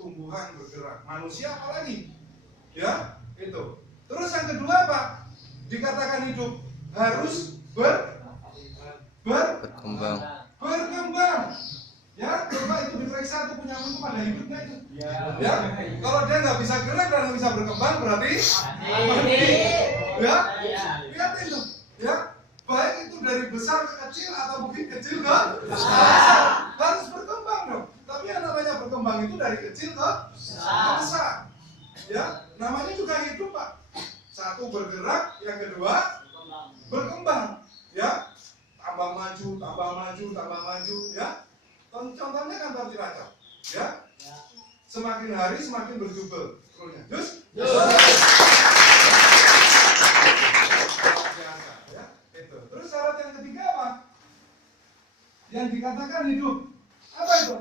tumbuhan bergerak, manusia apalagi, ya itu. Terus yang kedua apa? Dikatakan hidup harus berkembang. Ya, coba itu diperiksa tuh punya itu pada hidupnya itu. Ya, kalau dia nggak bisa gerak dan nggak bisa berkembang berarti mati. Ya, lihat itu. Ya, baik itu dari besar ke kecil atau mungkin kecil ke besar, harus berkembang dong. Tapi yang namanya berkembang itu dari kecil ke besar. Ya, namanya juga hidup, Pak. Satu bergerak, yang kedua berkembang. Ya, tambah maju, ya. Contohnya kantor Cilacap, ya. Semakin hari semakin berjubel, terusnya. Ya, itu. Terus syarat yang ketiga apa? Yang dikatakan hidup. Apa itu?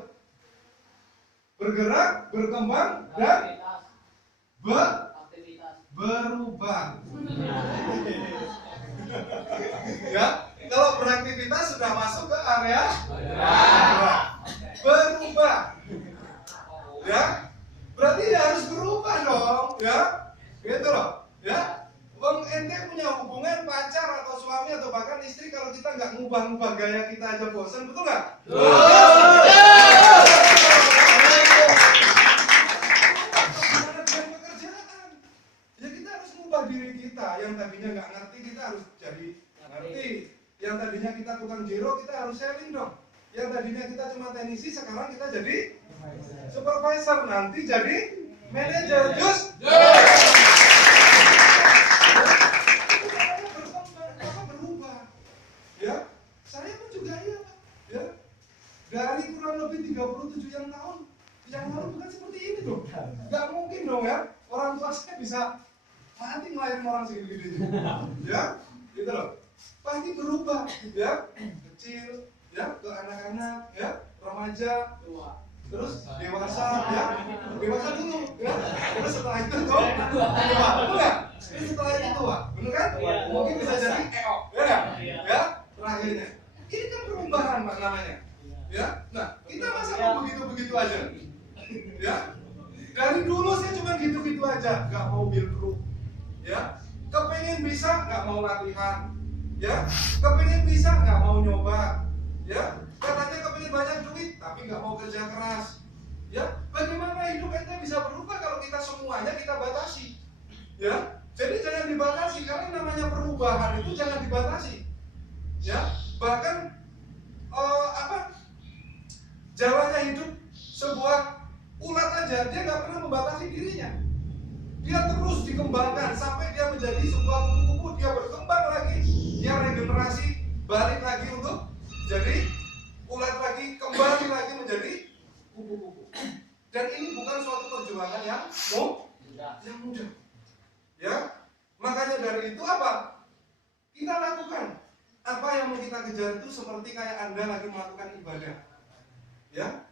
Bergerak, berkembang, dan berubah. Ya, kalau beraktivitas sudah masuk ke area berubah. Ya, berarti ya harus berubah dong, ya. Gitu loh, ya. Wong ente punya hubungan pacar atau suami atau bahkan istri, kalau kita nggak ngubah-ngubah gaya kita aja bosan, betul nggak? Diri kita yang tadinya nggak ngerti, kita harus jadi ngerti. Yang tadinya kita tukang jero, kita harus selling dong. Yang tadinya kita cuma teknisi, sekarang kita jadi supervisor, nanti jadi manajer. Berubah. Ya, saya pun juga iya, Pak. Ya, dari kurang lebih 37 tahun yang lalu bukan seperti ini dong. Nggak mungkin dong ya, orang tua saya bisa mati ngelahirin orang segini-gini, ya, gitu loh. Pasti berubah, ya, kecil, ya, ke anak-anak, ya, remaja, terus dewasa, ya, dewasa dulu, ya, terus setelah itu tuh, tua, betul nggak? Terus setelah itu tua, bener kan? Mungkin bisa jadi EO, ya nggak? Ya, terakhirnya. Ini kan perubahan Pak namanya, ya. Nah, kita masa mau begitu-begitu aja, ya. Dari dulu saya cuma gitu-gitu aja, nggak mau build group. Ya, kepengen bisa nggak mau latihan, ya, kepengen bisa nggak mau nyoba, ya, katanya kepengen banyak duit tapi nggak mau kerja keras, ya. Bagaimana hidup ente bisa berubah kalau kita semuanya kita batasi, ya. Jadi jangan dibatasi, karena namanya perubahan itu jangan dibatasi, ya. Bahkan jalannya hidup sebuah ulat aja, dia nggak pernah membatasi dirinya. Dia terus dikembangkan sampai dia menjadi sebuah kupu-kupu, dia berkembang lagi, dia regenerasi, balik lagi untuk jadi ulat lagi, kembali lagi menjadi kupu-kupu. Dan ini bukan suatu perjuangan yang mudah. Ya, makanya dari itu apa? Kita lakukan apa yang mau kita kejar itu seperti kayak Anda lagi melakukan ibadah. Ya,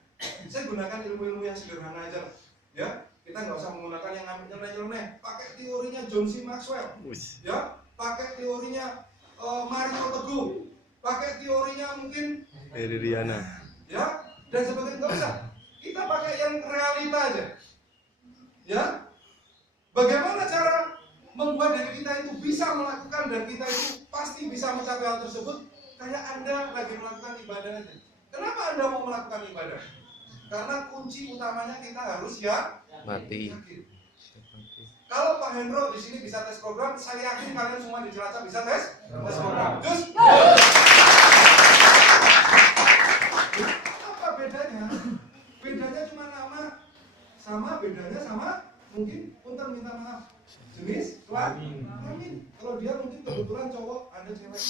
saya gunakan ilmu-ilmu yang sederhana aja, ya. Kita nggak usah menggunakan yang nyeleneh, pakai teorinya John C. Maxwell, ya, pakai teorinya Mario Teguh, pakai teorinya mungkin Riana, ya, dan sebagainya. Nggak usah, kita pakai yang realita aja, ya. Bagaimana cara membuat diri kita itu bisa melakukan dan kita itu pasti bisa mencapai hal tersebut? Kayak Anda lagi melakukan ibadah aja. Kenapa Anda mau melakukan ibadah? Karena kunci utamanya kita harus mati. Kalau Pak Hendro di sini bisa tes program, saya yakin kalian semua di Cilacap bisa tes program. Apa bedanya? Bedanya cuma nama, bedanya sama mungkin punten minta maaf jenis kelamin. Kalau dia mungkin kebetulan cowok, Anda cewek.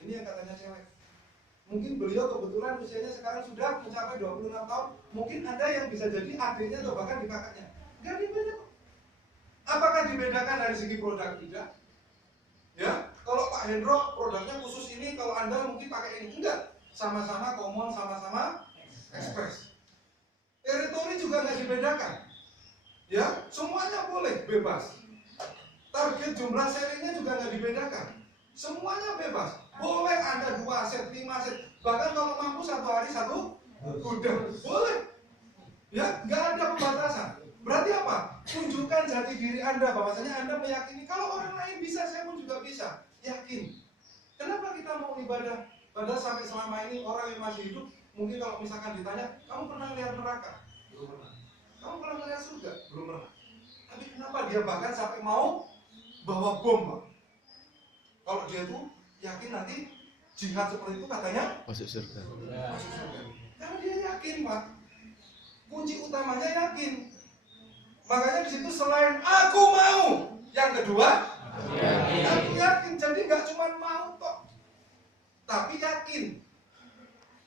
Ini yang katanya cewek. Mungkin beliau kebetulan usianya sekarang sudah mencapai 26 tahun. Mungkin Anda yang bisa jadi adiknya atau bahkan di kakaknya. Gak dibedakan kok. Apakah dibedakan dari segi produk? Tidak. Ya, kalau Pak Hendro produknya khusus ini, kalau Anda mungkin pakai ini. Enggak. Sama-sama common, sama-sama express. Territory juga nggak dibedakan. Ya, semuanya boleh, bebas. Target jumlah serinya juga nggak dibedakan. Semuanya bebas. Boleh Anda 2 set, 5 set, bahkan kalau mampu 1 hari 1 gudang, boleh. Ya, nggak ada pembatasan. Berarti apa? Tunjukkan jati diri Anda, bahwasanya Anda meyakini kalau orang lain bisa, saya pun juga bisa. Yakin. Kenapa kita mau ibadah? Padahal sampai selama ini orang yang masih hidup, mungkin kalau misalkan ditanya, kamu pernah lihat neraka? Belum pernah. Kamu pernah melihat surga? Belum pernah. Tapi kenapa dia bahkan sampai mau bawa bom, Pak? Kalau dia tuh yakin nanti jihad seperti itu katanya Masuk surga. masuk surga. Karena dia yakin, Pak. Kunci utamanya yakin. Makanya di situ selain aku mau, yang kedua aku yakin. Jadi nggak cuma mau kok, tapi yakin.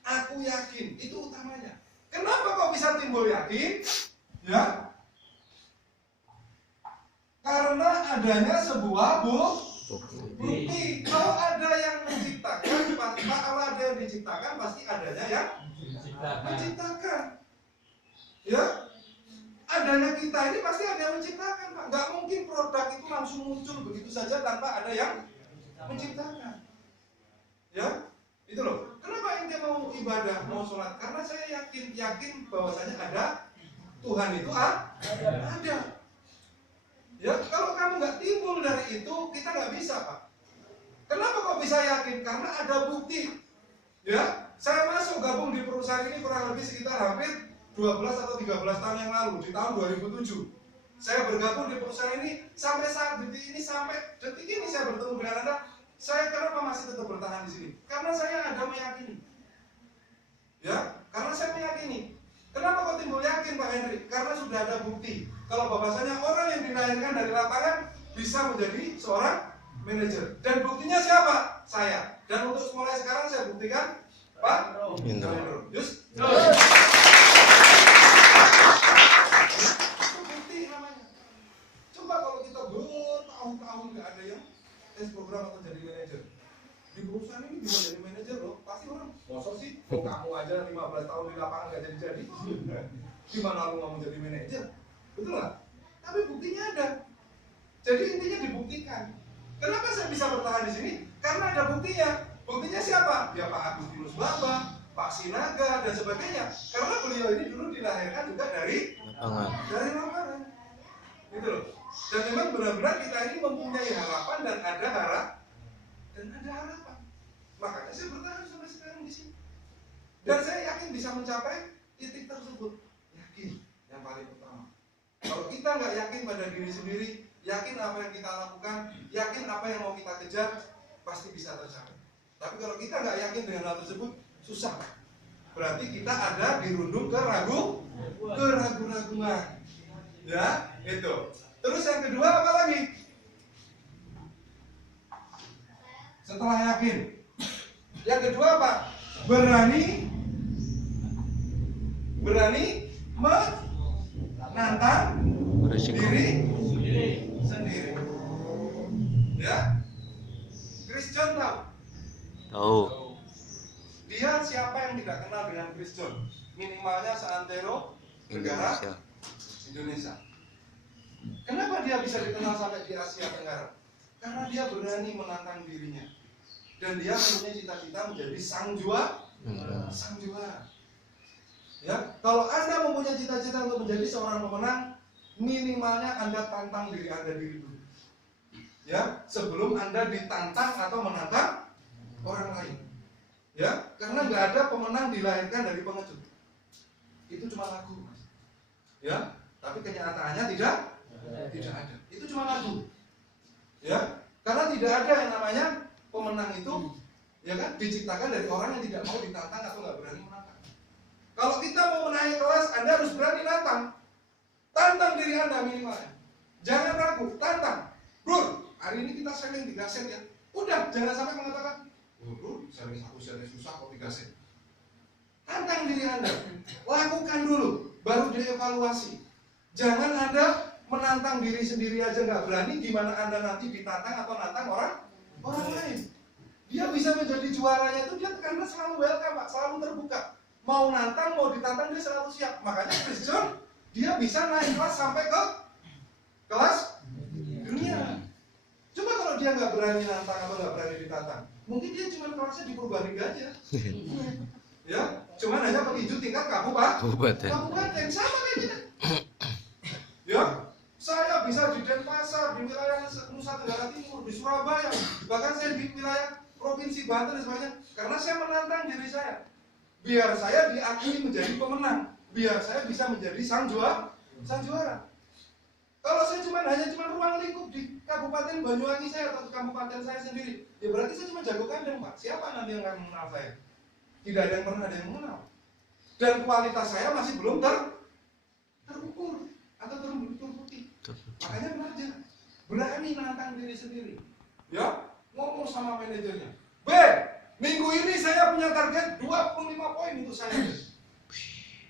Aku yakin, itu utamanya. Kenapa kok bisa timbul yakin? Ya, karena adanya sebuah bukti. Kalau ada yang menciptakan, kalau ada yang diciptakan, pasti adanya yang menciptakan. Ya, adanya kita ini pasti ada yang menciptakan, Pak. Nggak mungkin produk itu langsung muncul begitu saja tanpa ada yang menciptakan. Ya, itu loh. Kenapa ente mau ibadah, mau sholat? Karena saya yakin bahwasanya ada Tuhan itu ada. Ya, kalau kamu nggak timbul dari itu, kita nggak bisa, Pak. Kenapa kok bisa yakin? Karena ada bukti. Ya, saya masuk gabung di perusahaan ini kurang lebih sekitar hampir 12 atau 13 tahun yang lalu, di tahun 2007. Saya bergabung di perusahaan ini sampai saat detik ini, sampai detik ini saya bertemu dengan Anda. Saya kenapa masih tetap bertahan di sini? Karena saya ada meyakini. Ya, karena saya meyakini. Kenapa kok timbul yakin, Pak Henry? Karena sudah ada bukti. Kalau bahwasanya orang yang dilahirkan dari lapangan bisa menjadi seorang manajer. Dan buktinya siapa? Saya. Dan untuk mulai sekarang saya buktikan, Pak Indro. Yus. Bukti namanya. Coba kalau kita bertahun-tahun nggak ada yang tes program atau jadi manajer. Di perusahaan ini bisa jadi manajer loh. Pasti orang, masa sih? Kok kamu aja 15 tahun di lapangan nggak jadi-jadi? Gimana lu mau jadi manajer? Betul nggak? Tapi buktinya ada. Jadi intinya dibuktikan. Kenapa saya bisa bertahan di sini? Karena ada buktinya. Buktinya siapa? Ya Pak Agustinus Bambang, Pak Sinaga dan sebagainya. Karena beliau ini dulu dilahirkan juga dari lapangan. Gitu loh. Dan memang benar-benar kita ini mempunyai harapan dan ada harapan. Makanya saya bertahan sampai sekarang di sini. Dan saya yakin bisa mencapai titik tersebut. Yakin yang paling utama. Kalau kita nggak yakin pada diri sendiri, yakin apa yang kita lakukan, yakin apa yang mau kita kejar, pasti bisa tercapai. Tapi kalau kita nggak yakin dengan hal tersebut, susah. Berarti kita ada dirundung keraguan. Ya, itu. Terus yang kedua apa lagi? Setelah yakin, yang kedua apa? Berani menantang diri sendiri. Ya, Chris John tahu? Dia siapa yang tidak kenal dengan Chris John? Minimalnya seantero negara Indonesia. Kenapa dia bisa dikenal sampai di Asia Tenggara? Karena dia berani menantang dirinya. Dan dia mempunyai cita-cita menjadi sang juara. Ya, kalau Anda mempunyai cita-cita untuk menjadi seorang pemenang, minimalnya Anda tantang diri Anda dulu. Ya, sebelum Anda ditantang atau menantang orang lain. Ya, karena nggak ada pemenang dilahirkan dari pengecut. Itu cuma lagu. Ya, tapi kenyataannya tidak ada. Itu cuma lagu. Ya, karena tidak ada yang namanya pemenang itu, ya kan, diciptakan dari orang yang tidak mau ditantang atau nggak berani menantang. Kalau kita mau naik kelas, Anda harus berani nantang. Tantang diri Anda minimalnya. Jangan ragu, tantang. Bro, hari ini kita sharing 3 set ya. Udah, jangan sampai mengatakan, bro, sharing 1 set susah kok 3 set. Tantang diri Anda. Lakukan dulu, baru dievaluasi. Jangan Anda menantang diri sendiri aja nggak berani, gimana Anda nanti ditantang atau nantang orang lain. Dia bisa menjadi juaranya itu dia karena selalu welcome, Pak, selalu terbuka. Mau nantang, mau ditantang dia selalu siap. Makanya Chris John dia bisa naik kelas sampai ke kelas dunia. Coba kalau dia nggak berani nantang atau nggak berani ditantang, mungkin dia cuma kelasnya di Purbalingga aja. Ya, cuman hanya petinju tingkat kabupaten sama kayak kita. Ya, saya bisa di Denpasar, di wilayah Nusa Tenggara Timur, di Surabaya, bahkan saya di wilayah Provinsi Banten dan sebagainya, karena saya menantang diri saya. Biar saya diakui menjadi pemenang, biar saya bisa menjadi sang juara. Kalau saya hanya ruang lingkup di Kabupaten Banyuwangi saya atau di kabupaten saya sendiri, ya berarti saya cuma jago kandang, Pak. Siapa nanti yang akan mengenal saya? Tidak ada yang pernah ada yang mengenal. Dan kualitas saya masih belum terukur atau terbukti. Makanya belajar, berani nantang diri sendiri. Ya, ngomong sama manajernya. B, minggu ini saya punya target 25 poin untuk saya.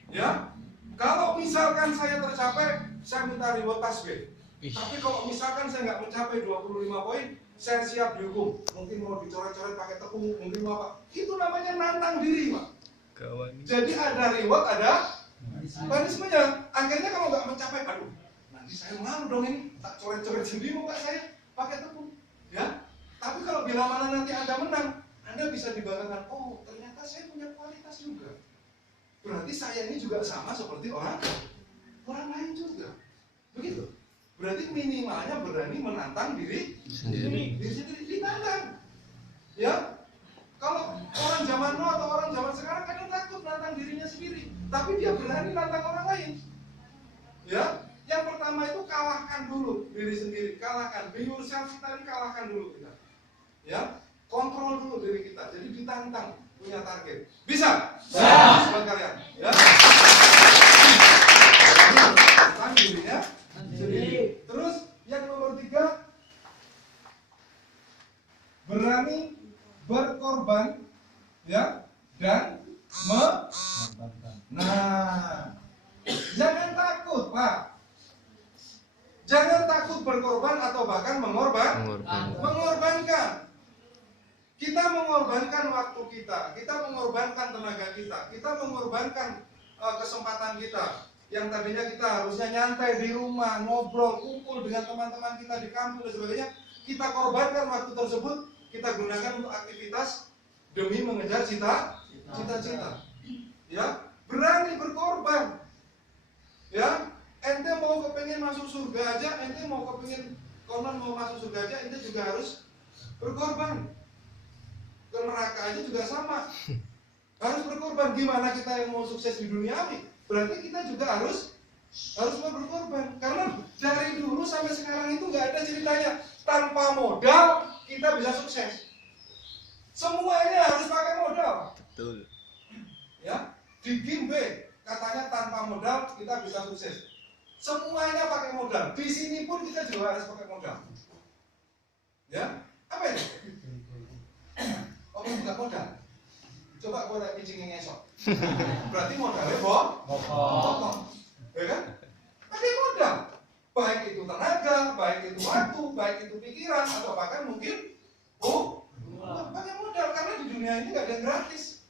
Ya, kalau misalkan saya tercapai, saya minta reward tasbih. Tapi kalau misalkan saya nggak mencapai 25 poin, saya siap dihukum. Mungkin mau dicoret-coret pakai tepung, mungkin mau apa. Itu namanya nantang diri, Pak. Jadi ada reward, ada punishment-nya. Akhirnya kalau nggak mencapai, aduh, nanti saya malu dong ini, tak coret-coret sendiri muka saya pakai tepung. Ya, tapi kalau bila mana nanti Anda menang, Anda bisa dibanggakan. Oh, ternyata saya punya kualitas juga. Berarti saya ini juga sama seperti orang lain juga. Begitu. Berarti minimalnya berani menantang diri sendiri ditantang. Ya. Kalau orang zaman now atau orang zaman sekarang kadang takut nantang dirinya sendiri, tapi dia berani nantang orang lain. Ya. Yang pertama itu kalahkan dulu diri sendiri, kalahkan. Be yourself tadi kalahkan dulu kita. Ya. Kontrol dulu diri kita. Jadi ditantang, punya target. Bisa? Bisa buat kalian. Ya. Tantang dirinya sendiri. Terus yang nomor 3, berani berkorban, ya, dan nah, jangan takut, Pak. Jangan takut berkorban atau bahkan mengorbankan. Kita mengorbankan waktu kita mengorbankan tenaga kita mengorbankan kesempatan kita. Yang tadinya kita harusnya nyantai di rumah, ngobrol, kumpul dengan teman-teman kita di kampus dan sebagainya, kita korbankan waktu tersebut, kita gunakan untuk aktivitas demi mengejar cita-cita. Ya, berani berkorban. Ya, ente mau kepengen masuk surga aja, ente mau kepengen konon mau masuk surga aja, ente juga harus berkorban. Ke neraka aja juga sama. Harus berkorban. Gimana kita yang mau sukses di dunia ini? Berarti kita juga harus mau berkorban. Karena dari dulu sampai sekarang itu nggak ada ceritanya tanpa modal kita bisa sukses. Semuanya harus pakai modal. Betul. Ya, di game B katanya tanpa modal kita bisa sukses. Semuanya pakai modal. Di sini pun kita juga harus pakai modal. Ya, apa ini? Bukan modal. Coba gue lihat pitching yang esok. Berarti modalnya bokong. Ya kan? Pakai modal. Baik itu tenaga, baik itu waktu, baik itu pikiran, atau bahkan mungkin pakai modal. Karena di dunia ini nggak ada yang gratis.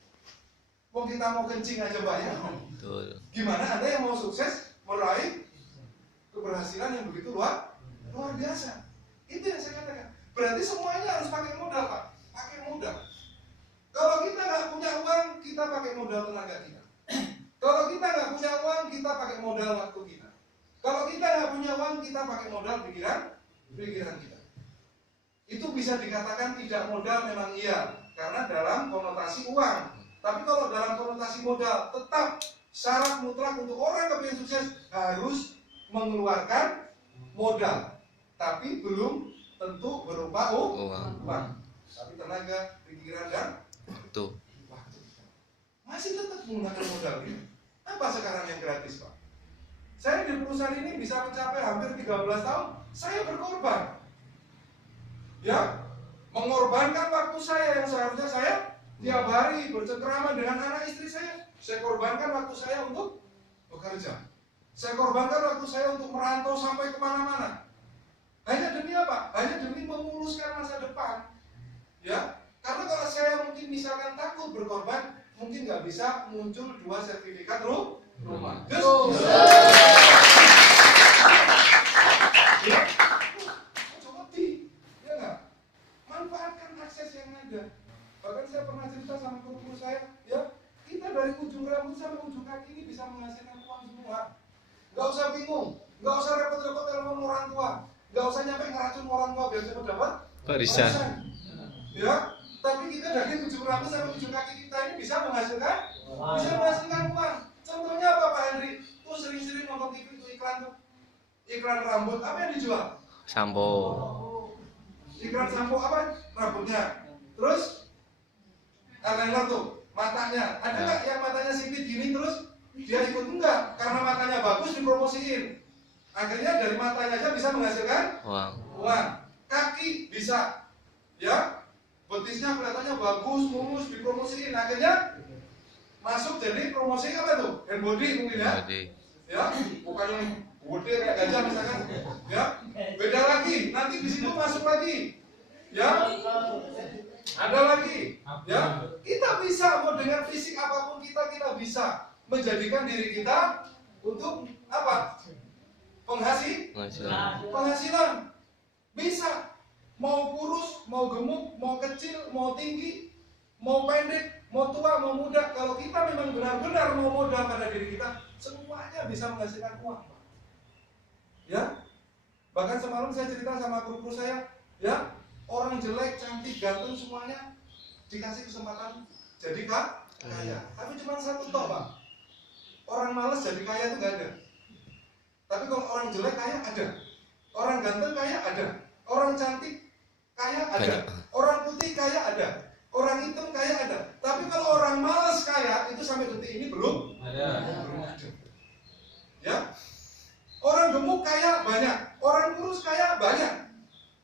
Mau kita mau kencing aja bayar. Betul. Gimana Anda yang mau sukses meraih keberhasilan yang begitu luar biasa? Itu yang saya katakan. Berarti semuanya harus pakai modal, Pak. Pakai modal. Kalau kita nggak punya uang, kita pakai modal tenaga kita. Kalau kita nggak punya uang, kita pakai modal waktu kita. Kalau kita nggak punya uang, kita pakai modal pikiran kita. Itu bisa dikatakan tidak modal memang iya, karena dalam konotasi uang. Tapi kalau dalam konotasi modal, tetap syarat mutlak untuk orang yang sukses harus mengeluarkan modal, tapi belum tentu berupa uang. Tapi tenaga, pikiran dan waktu. Masih tetap menggunakan modal ini. Apa sekarang yang gratis, Pak? Saya di perusahaan ini bisa mencapai hampir 13 tahun. Saya berkorban. Ya, mengorbankan waktu saya yang seharusnya saya tiap hari bercengkrama dengan anak istri saya. Saya korbankan waktu saya untuk bekerja. Saya korbankan waktu saya untuk merantau sampai kemana-mana. Hanya demi apa? Hanya demi memuluskan masa depan. Ya, karena kalau saya mungkin misalkan takut berkorban, mungkin nggak bisa muncul 2 sertifikat rumah. Ya, coba ya nggak? Manfaatkan akses yang ada. Bahkan saya pernah cerita sama guru saya, ya kita dari ujung rambut sampai ujung kaki ini bisa menghasilkan uang semua. Nggak usah bingung, nggak usah repot-repot telepon orang tua, nggak usah nyampe ngeracun orang tua biar cepat dapat Barisan. Ya, tapi kita dari ujung rambut sampai ujung kaki kita ini bisa menghasilkan uang. Contohnya apa Pak Henry? Tuh sering-sering nonton TV tuh iklan rambut apa yang dijual? Sampo. Iklan sampo apa? Rambutnya. Terus eyeliner tuh, matanya. Ada nggak yang matanya sipit gini terus dia ikut? Enggak, karena matanya bagus dipromosiin. Akhirnya dari matanya aja bisa menghasilkan uang. Kaki bisa, ya, betisnya kelihatannya bagus, mulus, dipromosiin. Akhirnya masuk jadi promosi apa tuh? Hand body mungkin ya? Ya, bukan yang gede kayak gajah misalkan. Ya, beda lagi. Nanti di situ masuk lagi. Ya, ada lagi. Ya, kita bisa mau dengan fisik apapun kita bisa menjadikan diri kita untuk apa? Penghasilan. Bisa. Mau kurus, mau gemuk, mau kecil, mau tinggi, mau pendek, mau tua, mau muda. Kalau kita memang benar-benar mau modal pada diri kita, semuanya bisa menghasilkan uang. Ya. Bahkan semalam saya cerita sama kru saya, ya, orang jelek, cantik, ganteng semuanya dikasih kesempatan jadi kaya. Tapi cuma satu toh, Pak. Orang malas jadi kaya itu nggak ada. Tapi kalau orang jelek kaya ada, orang ganteng kaya ada, orang cantik kaya ada, orang putih kaya ada, orang hitam kaya ada. Tapi kalau orang malas kaya itu sampai detik ini belum ada. Ya, orang gemuk kaya banyak, orang kurus kaya banyak.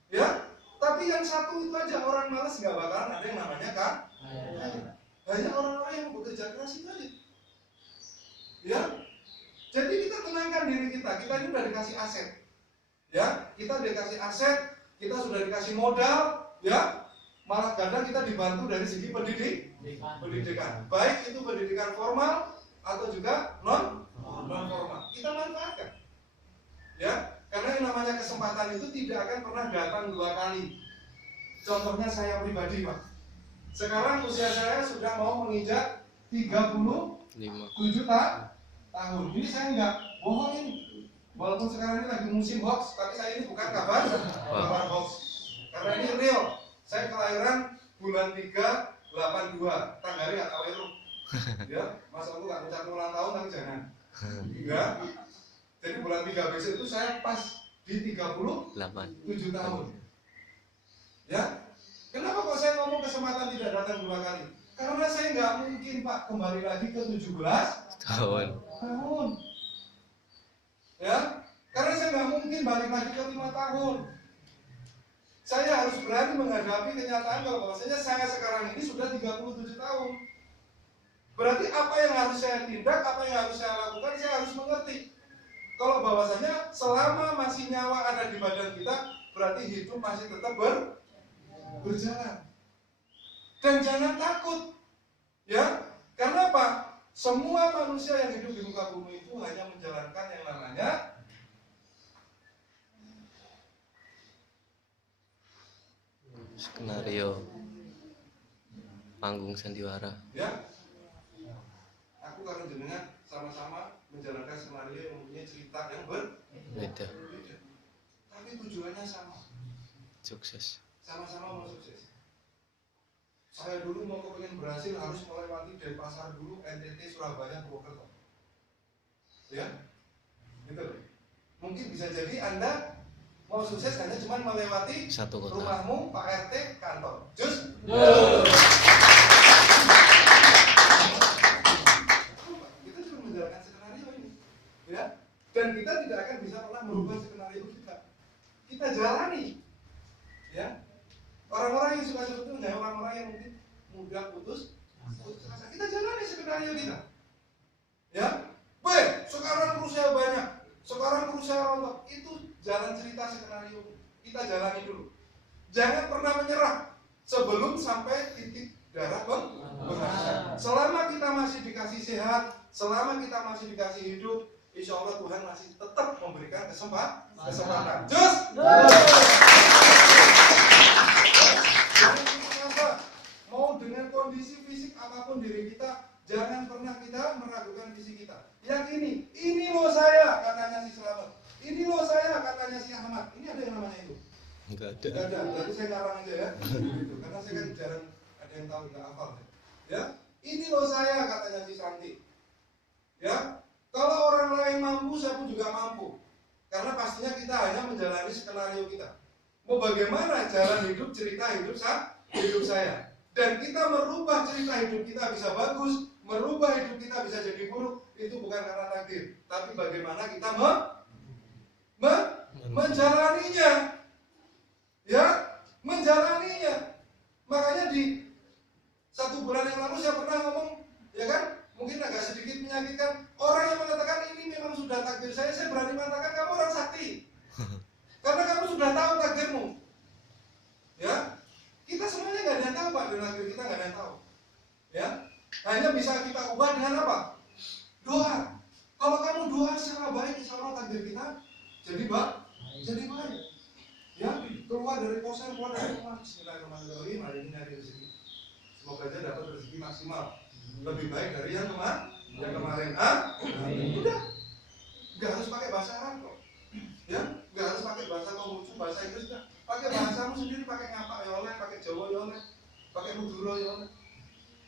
Ya, tapi yang satu itu aja orang malas nggak bakalan ada yang namanya kaya. Banyak orang-orang yang bekerja keras itu aja. Ya, jadi kita tenangkan diri kita. Kita ini udah dikasih aset. Ya, kita dikasih aset, kita sudah dikasih modal, ya. Malah kadang kita dibantu dari segi pendidikan. Baik itu pendidikan formal atau juga non formal. Kita manfaatkan. Ya, karena yang namanya kesempatan itu tidak akan pernah datang dua kali. Contohnya saya pribadi, Pak. Sekarang usia saya sudah mau menginjak 37 tahun. Ini saya nggak bohong ini. Walaupun sekarang ini lagi musim hoax, tapi saya ini bukan kabar hoax. Karena ini real. Saya kelahiran bulan 3 82. Tanggalnya nggak tahu itu. Ya, masa aku nggak ngucapin ulang tahun tapi jangan. Ya. Jadi bulan 3 besok itu saya pas di 37 tahun. Ya. Kenapa kok saya ngomong kesempatan tidak datang dua kali? Karena saya nggak mungkin Pak kembali lagi ke 17 tahun. Ya, karena saya nggak mungkin balik lagi ke 5 tahun. Saya harus berani menghadapi kenyataan kalau bahwasanya saya sekarang ini sudah 37 tahun. Berarti apa yang harus saya tindak, apa yang harus saya lakukan, saya harus mengerti. Kalau bahwasanya selama masih nyawa ada di badan kita, berarti hidup masih tetap berjalan. Dan jangan takut. Ya, karena apa? Semua manusia yang hidup di muka bumi itu hanya menjalankan yang namanya skenario panggung sandiwara. Ya, aku karo jenengan sama-sama menjalankan skenario yang mempunyai cerita yang berbeda. Tapi tujuannya sama. Sukses. Sama-sama mau sukses. Saya dulu mau kepengen berhasil harus melewati Denpasar dulu, NTT, Surabaya, Purwokerto. Ya, gitu. Mungkin bisa jadi Anda mau sukses hanya cuma melewati satu kota. Rumahmu, Pak RT, kantor. Jus. Kita cuma menjalankan skenario ini, ya. Dan kita tidak akan bisa pernah merubah skenario kita. Kita jalani, ya. Orang-orang yang suka seperti itu, orang-orang yang mungkin mudah putus asa. Kita jalani skenario kita. Ya, sekarang berusaha banyak, sekarang berusaha rontok. Itu jalan cerita skenario. Kita jalani dulu. Jangan pernah menyerah sebelum sampai titik darah penghabisan. Selama kita masih dikasih sehat, selama kita masih dikasih hidup, insya Allah Tuhan masih tetap memberikan kesempatan. Just. Mau dengan kondisi fisik apapun diri kita, Jangan pernah kita meragukan visi kita. Yakini, ini loh saya, katanya si Selamat. Ini loh saya, katanya si Ahmad. Ini ada yang namanya itu? Enggak Enggak ada. ada, berarti saya ngarang aja ya. Gitu. Karena saya kan jarang ada yang tahu, nggak hafal. Ya, ini loh saya, katanya si Santi. Ya, kalau orang lain mampu, saya pun juga mampu. Karena pastinya kita hanya menjalani skenario kita. Mau bagaimana jalan hidup, cerita hidup saya. Dan kita merubah cerita hidup kita bisa bagus, merubah hidup kita bisa jadi buruk, itu bukan karena takdir. Tapi bagaimana kita menjalaninya. Ya, menjalaninya. Makanya di 1 bulan yang lalu saya pernah ngomong, ya kan, mungkin agak sedikit menyakitkan. Orang yang mengatakan ini memang sudah takdir saya berani mengatakan kamu orang sakti. Karena kamu sudah tahu takdirmu. Ya, kita semuanya nggak ada yang tahu Pak, dari takdir kita nggak ada yang tahu. Ya, hanya bisa kita ubah dengan apa? Doa. Kalau kamu doa secara baik, insya Allah takdir kita jadi baik. Ya, keluar dari kosan, keluar dari rumah. Bismillahirrahmanirrahim. Hari ini hari rezeki. Semoga aja dapat rezeki maksimal. Lebih baik dari yang kemarin. Udah. Gak harus pakai bahasa Arab kok. Ya, gak harus pakai bahasa Konghucu, bahasa Inggris dah. Pakai bahasamu sendiri, pakai ngapa ya oleh, pakai Jawa ya oleh, pakai Madura ya oleh.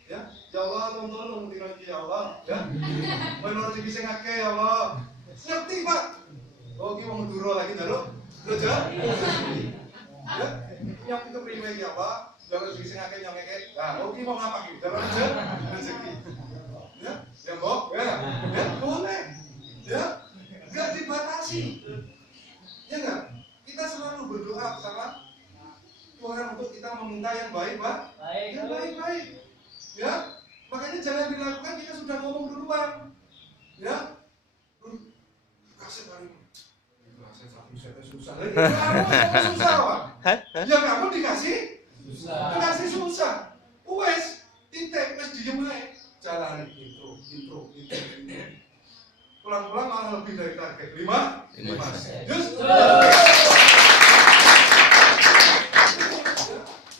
Ya Allah, tolong ya Allah. Ya. Menurut rezeki sing akeh ya Allah. Ngerti Pak? Oh, ki wong Madura lagi njaluk. Kerja, ya, yang itu prima ya Pak, jangan sing akeh nyong akeh. Nah, oke mau ngapa ki? Jangan aja rezeki. Ya, Mbok, ya, boleh, ya, nggak dibatasi, ya nggak? Kita selalu berdoa sama Tuhan untuk kita meminta yang baik, Pak, yang baik, ya. Makanya jangan dilakukan kita sudah ngomong duluan, ya. Kasih kali. Susah. Kamu susah, Pak. Ya kamu dikasih susah. Wes, titik wes diem ae. Jalani intro. Pulang-pulang malah lebih dari target 5. Just.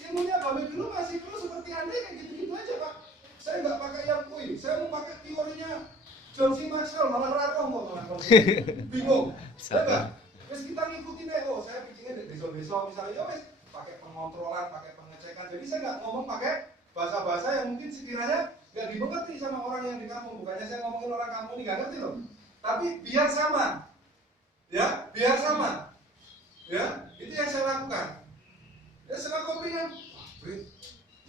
Ilmunya Bapak dulu masih seperti Anda kayak gitu-gitu aja, Pak. Saya nggak pakai yang kui, saya mau pakai teorinya John C. Maxwell, malah rakong kok. Bingung. Sabar. Terus kita ngikutin saya bikinnya besok misalnya, wes pakai pengontrolan, pakai pengecekan. Jadi saya nggak ngomong pakai bahasa-bahasa yang mungkin sekiranya nggak dimengerti sama orang yang di kampung. Bukannya saya ngomongin orang kampung ini nggak ngerti loh. Tapi biar sama, ya, itu yang saya lakukan. Ya setelah kopinya,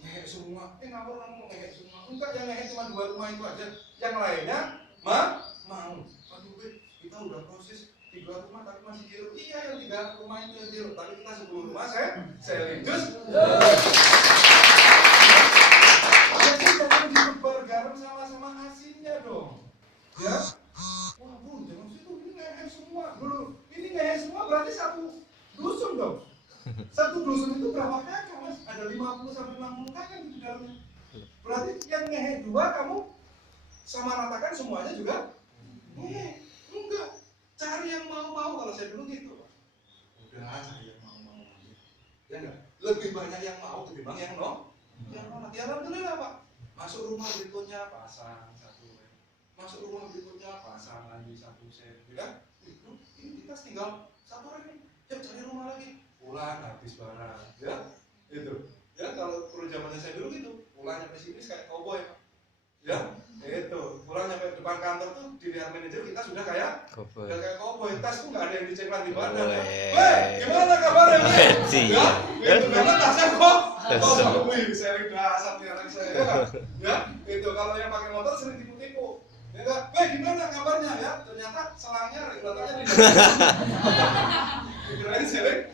ngehek semua, ngawur ngehek semua. Enggak, yang ngehek cuma 2 rumah itu aja. Yang lainnya mau. Aduh, kita udah proses 3 rumah tapi masih zero. Iya, yang 3 rumah itu yang zero. Tapi kita 10 rumah saya linjus. Jadi jangan disebar garam sama asinnya dong. Ya. Wah Bu, jangan situ, ini ngehe semua. Dulu, ini ngehe semua berarti 1 dusun dong. 1 dusun itu berapa kakak Mas? Ada 50 sampai 60 kakak di dalamnya. Berarti yang ngehe 2 kamu sama ratakan semuanya juga ngehe. Enggak. Cari yang mau kalau saya dulu gitu, Pak. Udah cari yang mau. Ya enggak? Lebih banyak yang mau ketimbang yang nolak. Ya alhamdulillah, Pak. Masuk rumah berikutnya pasang 1. Masuk rumah berikutnya pasang lagi 1 set. Ya, ini kita tinggal 1 orang nih. Ya cari rumah lagi. Pulang habis barang. Ya, itu. Ya kalau zamannya saya dulu gitu. Pulang nyampe sini kayak cowboy, Pak. Ya, itu. Pulang nyampe depan kantor tuh dilihat manajer kita sudah kayak cowboy. Tas tuh nggak ada yang diceklan di badan. Gimana kabarnya? Ya, itu karena tasnya kok sering dasar nih anak saya. Ya, itu kalau yang pakai motor sering tipu-tipu. Ya enggak, gimana kabarnya ya? Ternyata selangnya regulatornya di dalam. Dikirain sering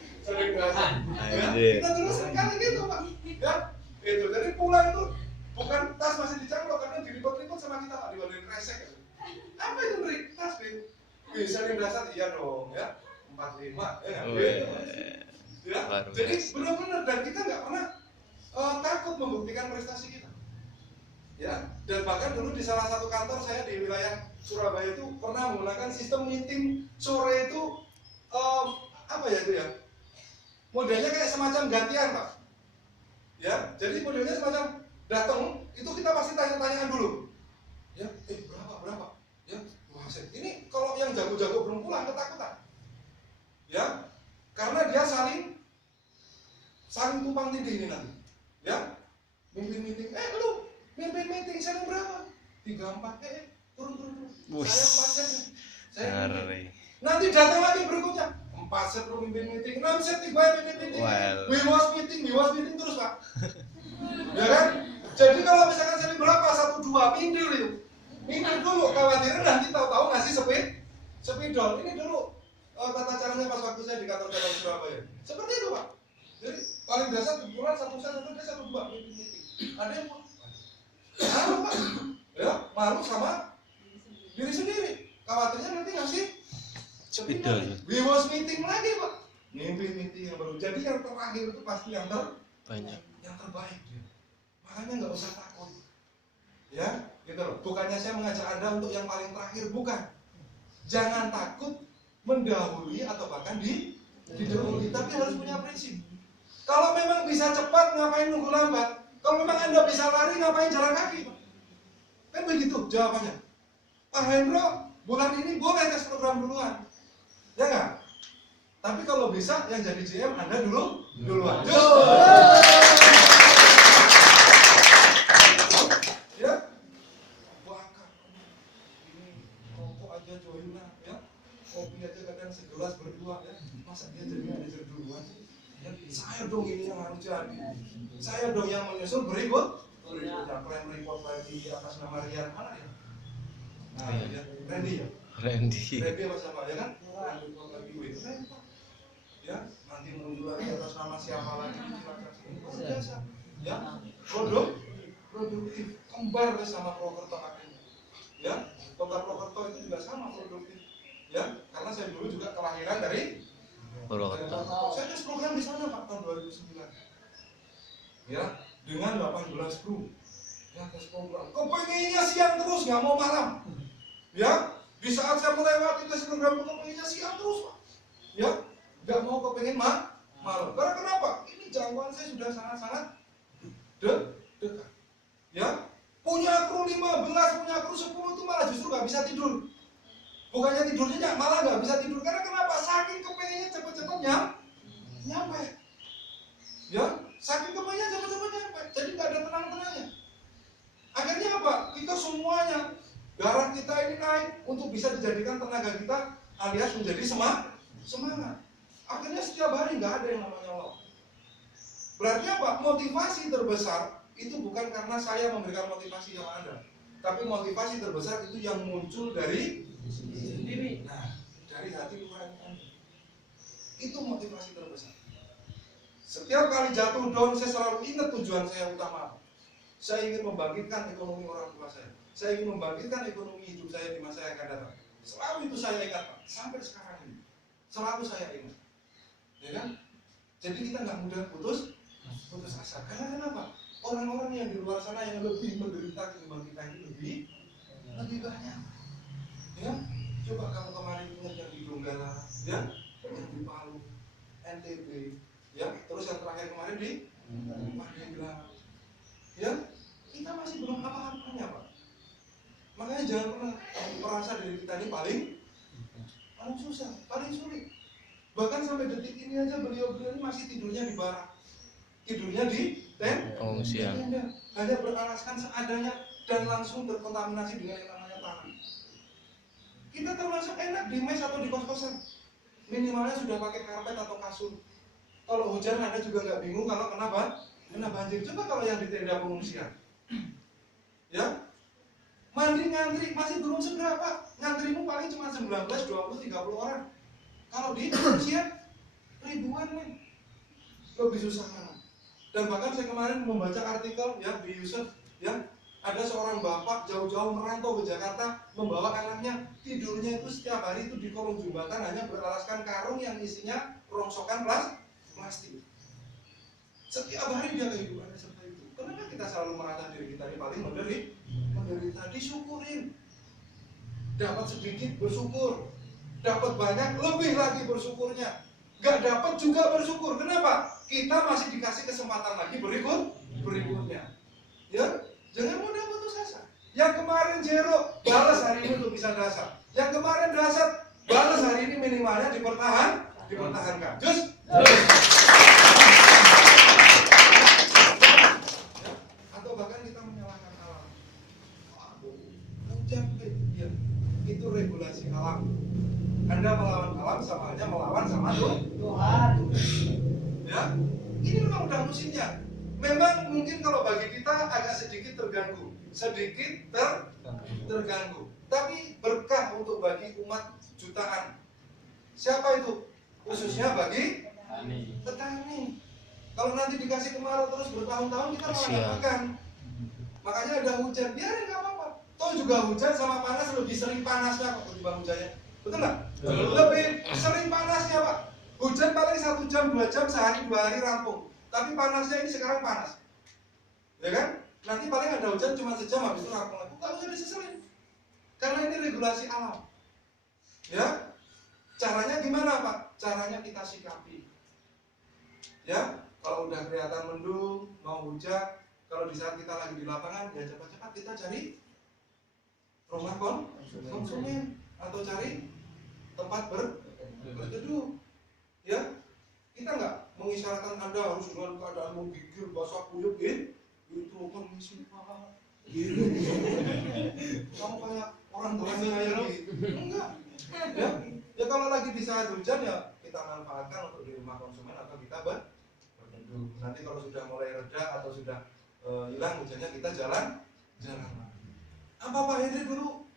dasar. Ya, kita terus sekali gitu, Pak. Ya, itu. Jadi pulang itu bukan tas masih dicangklok karena dilipet-lipet sama kita, Pak, dibanding kresek. Apa itu Rik? Tas bisa dasar iya dong, ya. 45 ya. Ya. Jadi benar-benar dan kita nggak pernah takut membuktikan prestasi kita. Ya, dan bahkan dulu di salah satu kantor saya di wilayah Surabaya itu pernah menggunakan sistem meeting sore itu apa ya itu ya? Modelnya kayak semacam gantian, Pak. Ya, jadi modelnya semacam datang itu kita pasti tanya-tanyaan dulu. Ya, berapa? Ya, wasit. Ini kalau yang jago-jago belum pulang ketakutan. Ya, karena dia saling tumpang tindih ini nanti. Ya, mimpin meeting. Lu mimpin meeting saling berapa? 3, 4. Turun. Saya 4 set. Saya mimpin. Nanti datang lagi berikutnya. 4 set lu mimpin meeting, 6 set gue mimpin meeting. We was meeting terus, Pak. Ya kan? Jadi kalau misalkan saling berapa? 1, 2, minder itu. Minder dulu, khawatirin nanti tahu-tahu ngasih spidol. Ini dulu tata caranya pas waktu saya di kantor cabang Surabaya. Seperti itu, Pak. Jadi paling dasar bulan 1 set, 1 dia 1, 2 meeting. Ada yang malu, Pak. Ya, malu sama diri sendiri. Khawatirnya nanti ngasih spidol. We was meeting lagi, Pak. Mimpin meeting yang baru. Jadi yang terakhir itu pasti yang terbaik. Makanya nggak usah takut. Ya, gitu loh. Bukannya saya mengajak Anda untuk yang paling terakhir, bukan. Jangan takut mendahului atau bahkan didahului, tapi harus punya prinsip. Kalau memang bisa cepat, ngapain nunggu lambat? Kalau memang Anda bisa lari, ngapain jalan kaki, Pak? Kan begitu jawabannya. Pak Hendro, bulan ini boleh tes program duluan. Ya nggak? Tapi kalau bisa yang jadi GM Anda duluan. Ya, bakar. Ini rokok aja join lah, ya. Kopi aja kadang segelas berdua, ya. Masa dia jadi manajer duluan sih? Ya, saya dong ini yang harus jadi. Saya dong yang menyusul berikutnya. Klaim report lagi atas nama Rian mana ya? Nah, ya, Randy apa siapa ya kan? Report lagi ya, nanti muncul lagi atas nama siapa lagi? Biasa, ya, produktif, kembar sama Prokerto akhirnya. Ya, Kota Prokerto itu juga sama produktif. Ya, karena saya dulu juga kelahiran dari Prokerto. Saya tes program di sana Pak tahun 2009. Ya, dengan 18 kru. Ya, tes program. Kepengennya siang terus, nggak mau malam. Ya, di saat saya melewati tes program kepengennya siang terus, Pak. Ya, nggak mau kepengen malam. Karena kenapa? Ini jangkauan saya sudah sangat-sangat dekat. Ya, punya kru 15, punya kru 10 itu malah justru nggak bisa tidur. Bukannya tidurnya malah nggak bisa tidur. Karena kenapa? Saking kepengennya cepet-cepet nyampe. Ya, saking kepengennya cepet-cepet nyampe. Jadi nggak ada tenang-tenangnya. Akhirnya apa? Kita semuanya darah kita ini naik untuk bisa dijadikan tenaga kita alias menjadi semangat. Akhirnya setiap hari nggak ada yang namanya low. Berarti apa? Motivasi terbesar itu bukan karena saya memberikan motivasi yang ada, tapi motivasi terbesar itu yang muncul dari sendiri. Nah, dari hati nurani. Itu motivasi terbesar. Setiap kali jatuh down, saya selalu ingat tujuan saya utama. Saya ingin membangkitkan ekonomi orang tua saya. Saya ingin membangkitkan ekonomi hidup saya di masa yang akan datang. Selalu itu saya ingat, Pak. Sampai sekarang ini. Selalu saya ingat. Ya kan? Jadi kita nggak mudah putus asa. Karena kenapa? Orang-orang yang di luar sana yang lebih menderita ketimbang kita ini lebih banyak. Ya? Coba kamu kemarin ingat yang di Donggala, ya? Yang di Palu, NTB, ya? Terus yang terakhir kemarin di Pandeglang. Ya, kita masih belum apa-apanya, Pak. Makanya jangan pernah merasa diri kita ini paling susah, paling sulit. Bahkan sampai detik ini aja beliau-beliau ini masih tidurnya di barak, tidurnya di pengungsian, hanya beralaskan seadanya dan langsung terkontaminasi dengan yang namanya tanah. Kita termasuk enak di mes atau di kos-kosan, minimalnya sudah pakai karpet atau kasur. Kalau hujan Anda juga nggak bingung kalau kena banjir. Coba kalau yang di tenda pengungsian, ya, mandi ngantri masih belum seberapa, ngantrimu paling cuma 19, 20, 30 orang. Kalau di pengungsian ribuan nih, lebih susah mana. Dan bahkan saya kemarin membaca artikel ya di Yusuf, ya, ada seorang bapak jauh-jauh merantau ke Jakarta membawa anaknya, tidurnya itu setiap hari itu di kolong jembatan hanya beralaskan karung yang isinya rongsokan plastik. Setiap hari dia kehidupannya seperti itu. Kenapa kita selalu merasa diri kita ini paling menderita? Disyukurin. Dapat sedikit bersyukur, dapat banyak lebih lagi bersyukurnya. Gak dapat juga bersyukur. Kenapa? Kita masih dikasih kesempatan lagi berikutnya. Ya, jangan mudah putus asa. Yang kemarin zero, balas hari ini untuk bisa dasar. Yang kemarin dasar, balas hari ini minimalnya dipertahankan. Just. Atau bahkan kita menyalahkan alam. Hujan, ya. Itu regulasi alam. Anda melawan alam sama aja melawan sama Tuhan. Ya, ini memang udah musimnya. Memang mungkin kalau bagi kita agak sedikit terganggu, terganggu. Tapi berkah untuk bagi umat jutaan. Siapa itu? Khususnya bagi petani. Kalau nanti dikasih kemarau terus bertahun-tahun kita malah nggak makan. Makanya ada hujan, biarin nggak apa-apa. Toh juga hujan sama panas lebih sering panasnya kok ketimbang hujannya. Betul nggak? Lebih sering panasnya Pak. Hujan paling 1 jam, 2 jam, sehari 2 hari rampung. Tapi panasnya ini sekarang panas. Ya kan? Nanti paling ada hujan cuma sejam habis itu rampung lagi. Nggak usah diseselin. Karena ini regulasi alam. Ya? Caranya gimana Pak? Caranya kita sikapi. Ya? Kalau udah kelihatan mendung, mau hujan, kalau di saat kita lagi di lapangan, ya cepat-cepat kita cari rumah konsumen atau cari tempat berteduh. Ya, kita nggak mengisyaratkan Anda harus dengan keadaan menggigil, basah kuyup, itu permisi Pak, gitu. Kamu kayak orang tuanya kayak gitu. Enggak. Ya kalau lagi di saat hujan ya kita manfaatkan untuk di rumah konsumen atau kita berteduh. Nanti kalau sudah mulai reda atau sudah hilang hujannya kita jalan. Apa Pak Hendri dulu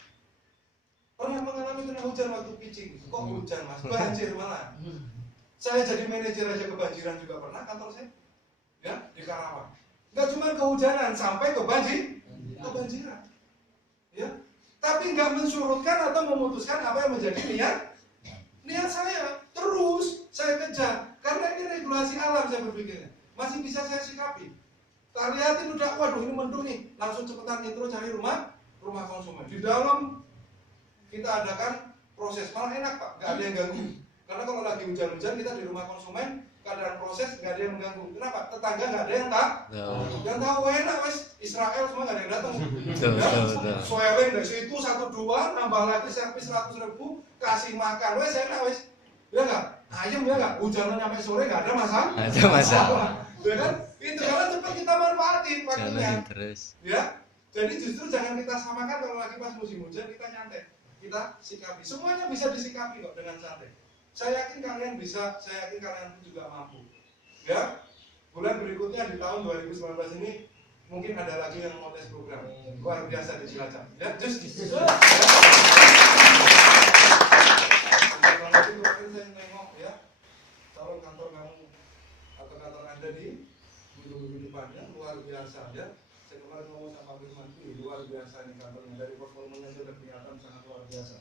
pernah mengalami kena hujan waktu pitching? Kok hujan Mas? Banjir malah. Saya jadi manajer aja kebanjiran juga pernah kantor saya, ya di Karawang. Nggak cuma kehujanan, sampai kebanjiran, ya. Tapi nggak mensurutkan atau memutuskan apa yang menjadi niat saya. Terus saya kejar, karena ini regulasi alam saya berpikirnya. Masih bisa saya sikapi. Tak lihatin udah, waduh ini mendung nih, langsung cepetan intro cari rumah konsumen. Di dalam kita adakan proses, malah enak Pak, nggak ada yang ganggu. Karena kalau lagi hujan-hujan kita di rumah konsumen, keadaan proses nggak ada yang mengganggu. Kenapa? Tetangga nggak ada yang yang tahu enak wes Israel semua nggak ada yang datang. Swelling dari situ 1-2 nambah lagi servis 100.000 kasih makan wes enak wes. Ya nggak? Ayam ya nggak? Hujanan sampai sore nggak ada masalah. Ada masalah. Ya kan? Itu karena cepat kita manfaatin waktunya. Terus. Ya. Jadi justru jangan kita samakan kalau lagi pas musim hujan kita nyantai. Kita sikapi. Semuanya bisa disikapi kok dengan santai. Saya yakin kalian bisa, saya yakin kalian juga mampu. Ya, bulan berikutnya di tahun 2019 ini mungkin ada lagi yang mau tes program luar biasa di Cilacap. Ya, just. Nanti kemarin saya nengok ya, calon kantor kamu atau kantor Anda di minggu depannya luar biasa ya. Saya kemarin ngomong sama Firman, luar biasa nih kantornya, dari performanya sudah kelihatan sangat luar biasa.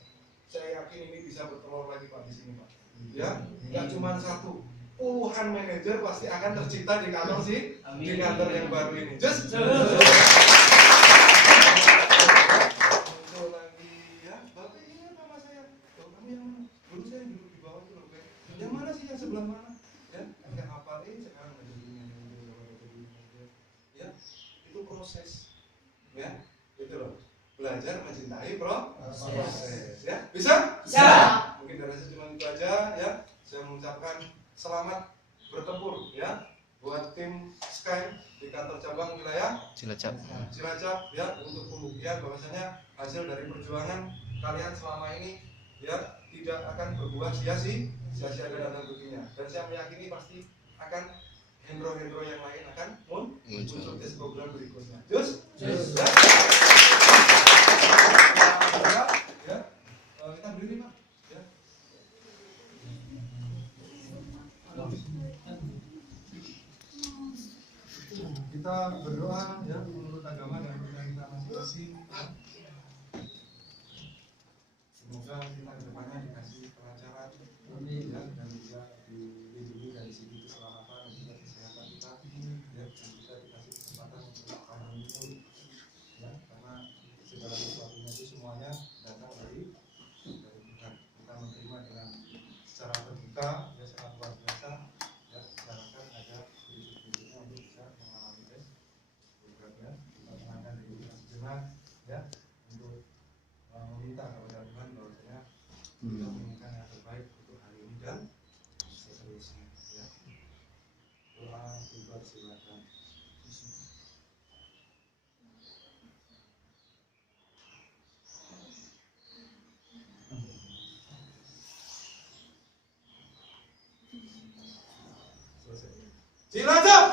Saya yakin ini bisa bertelur lagi Pak di sini Pak. Ya, nggak cuma satu, puluhan manajer pasti akan tercipta di kantor di kantor yang baru ini. Just muncul lagi ya, Bapak ingat sama saya. Kamu yang mana? Dulu saya duduk di bawah itu loh, yang mana sih yang sebelah mana? Ya, nggak hafalin sekarang menjadi manajer. Ya, itu proses. Ya, itu loh. Belajar mencintai proses. Ya, bisa? Bisa. Mungkin dari saya cuma itu aja ya. Saya mengucapkan selamat bertempur ya buat tim Sky di kantor cabang wilayah Cilacap ya, untuk pembuktian bahwasanya hasil dari perjuangan kalian selama ini ya tidak akan berbuah sia-sia dan ruginya. Dan saya meyakini pasti akan hendro-hendro yang lain akan muncul tes program berikutnya. Just. Ya. Ya. Kita berdiri Pak. Ya. Kita berdoa ya menurut agama dan menurut kita masing-masing. Semoga kita kedepannya dikasih kelancaran ya, dan juga dilindungi dari segi keselamatan dan juga kesehatan kita ya, dan juga dikasih kesempatan untuk menghibur ya, karena segala sesuatunya itu semuanya datang dari Tuhan. Kita menerima dengan secara terbuka ya, sangat luar biasa ya. Harapkan ada berikut-berikutnya untuk bisa mengalami tes programnya. Kita menangkan diri kita sejenak ya. menginginkan yang terbaik untuk hari ini dan seterusnya ya. Doa dipersilakan. Selesai. Cilacap.